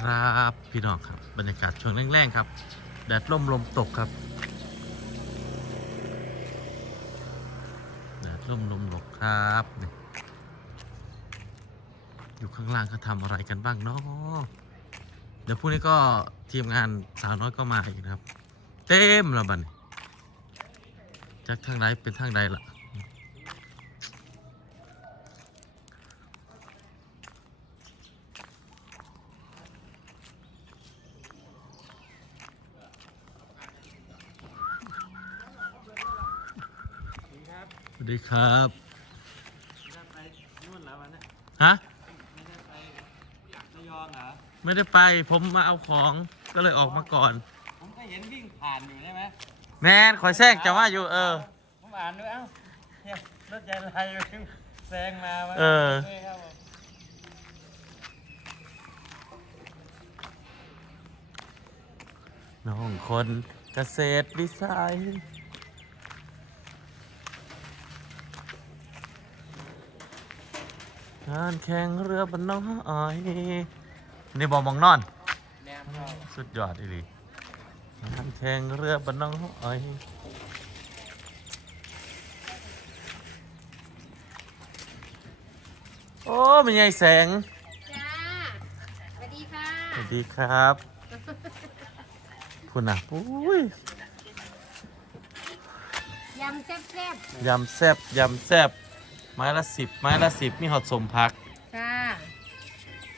ครับพี่น้องครับ บรรยากาศช่วงแรงๆครับ แดดล่มลมตกครับ แดดล่มลมตกครับนี่อยู่ข้างล่างเขาทำอะไรกันบ้างเนาะเดี๋ยวพรุ่งนี้ก็ทีมงานสาวน้อยก็มาอีกนะครับ เต็มแล้วบัดนจากทางไหนเป็นทางใดล่ะ ดีครับไปนู่นแล้ววันนี้ฮะไม่ได้ไประยองเหรอไม่ได้ไปผมมาเอาของก็เลยออกมาก่อน ผมก็เห็นวิ่งผ่านอยู่ใช่ไหมแมนขอยแซงจะว่าอยู่เออผมอ่านดูเอ้าเนี่ยรถใหญ่ลายวิ่งแซงมาว่าเออฮ้ยครับผมน้องคนเกษตรวิสัย งานแข่งเรือบนน้อยนี่บอมองนอนแนมเข้าสุดยอดอีหลีงานแข่งเรือบนน้อยโอ้เป็นไงแสงจ้าสวัสดีค่ะสวัสดีครับ คุณอะปุ้ยยำแซ่บยำแซบยำแซบ ไม้ละสิบไม้ละสิบมีหอดสมพักๆค่ะ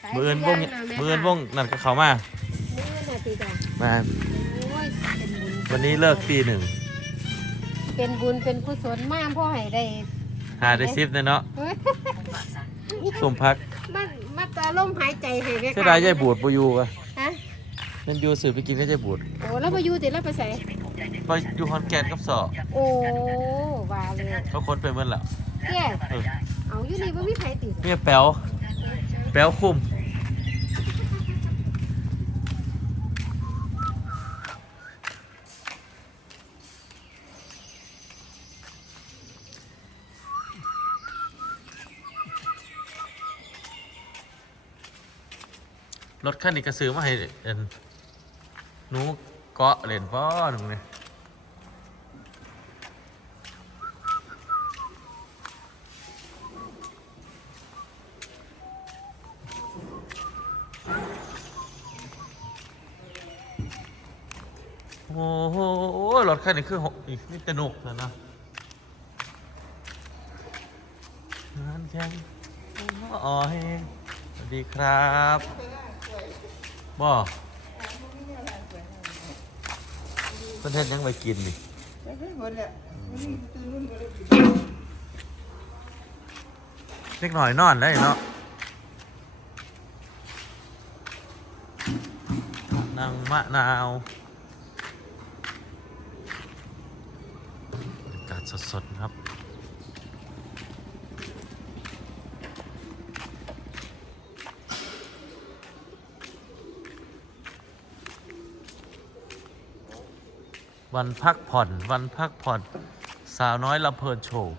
สายมืออื่นวงย่าหยมืออื่นวงนั่นก็เขามามืออื่นน่ะตีจ้ะมาโอ้ยเป็นบุญวันนี้เลิกตีหนึ่งเป็นบุญเป็นกุศลมากพ่อให้ได้หาได้ซิปเนาะเฮ้ยสมพักมันมาตาล่มหายใจให้แม่เสียดายยายบูดปอยู่อะฮะนั่นอยู่สื่อไปกินก็ยายบูดโอ้แล้วมาอยู่ติแล้วไปใส่ไปอยู่คอนแกนกับสอโอ้ว่าเลยเขาคนไปเมื่อแล้วแก่ เออเอาอยู่นี่บ่มีไผติดเมียแป๋วแป๋วคุ้มรถคันนี้ก็ซื้อมาให้เอ็นหนูเกาะเล่นป้อหนึ่งเนี่ย โอ้โหรถคันนี้คือหกอีกนี่จะหนุกแล้วนะงานแข่งอ๋อเฮสวัสดีครับบ่เพื่อนเทศยังไปกินนี่เล็กหน่อยนอนได้เนาะนางมะนาวบรรยากาศ สดๆครับ วันพักผ่อน วันพักผ่อน สาวน้อยลำเพลินโชว์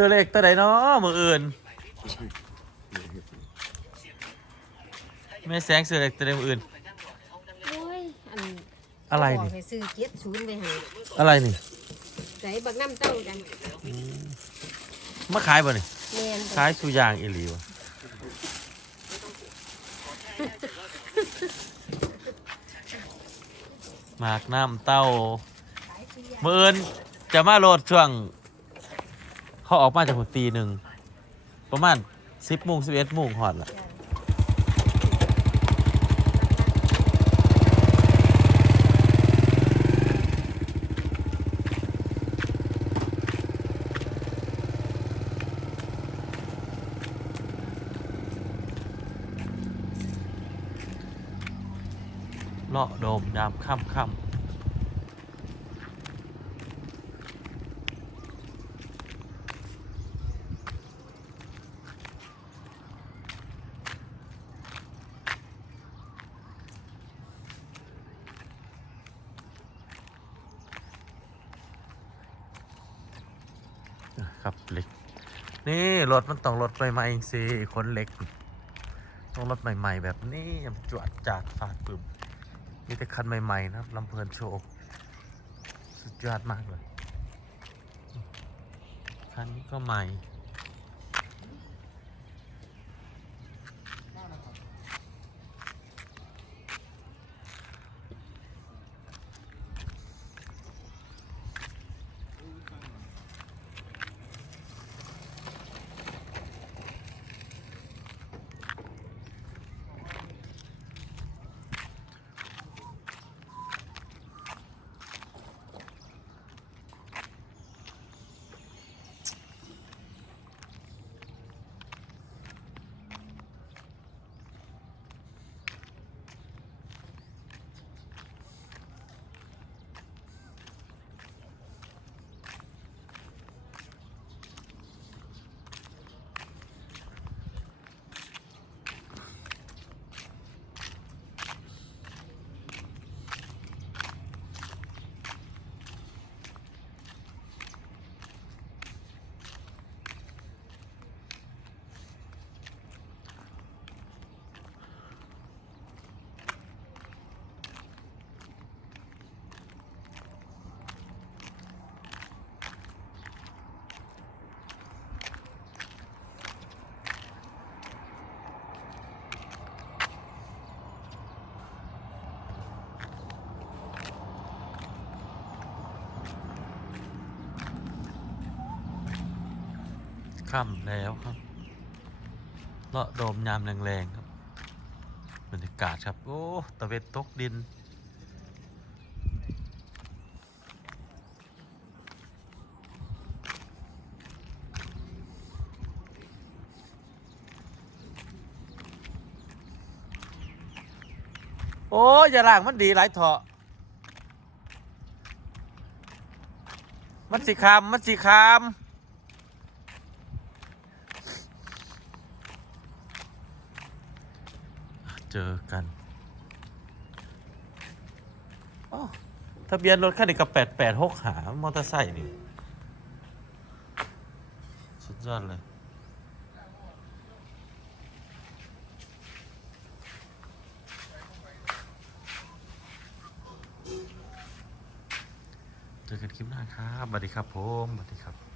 เสื้อเล็กตัวไหนเนาะมืออื่นไม่แสงเสื้อเล็กตัวไหนมืออื่น โอ้ยอันอะไรบอนี่ กให้ซื้อเจ็ดศูนย์ไปให้อะไรนี่ใส่บักน้ำเต้ากันมาขายบ่นี่แม่นขายสุยางอีหลีวะหมากน้ำเต้ามืออื่นจะมาโหลดช่วง เขาออกมาจากหัวตีหนึ่งประมาณสิบโมงสิบเอ็ดโมงหอดละเลาะโดมยามค่ำค่ำ ครับเหล็ก นี่รถมันต้องรถใหม่ๆเองสิคนเล็ก ต้องรถใหม่ ๆ แบบนี้จวดจาดฟาดปึมมีแต่คันใหม่ ๆ นะครับลำเพลินโชว์สุดยอดมากเลยคันนี้ก็ใหม่ ค่ำแล้วครับเลาะโดมยามแรงๆครับบรรยากาศครับ โอ้ตะเวนตกดิน โอ้ยาล่างมันดีหลายเถาะมันสิคามมันสิคาม เจอกันอ้อทะเบียนรถคันนี้กับแปดแปดหกหามอเตอร์ไซค์นี่ สุดยอดเลยเจอกันคลิปหน้าครับสวัสดีครับผมสวัสดีครับ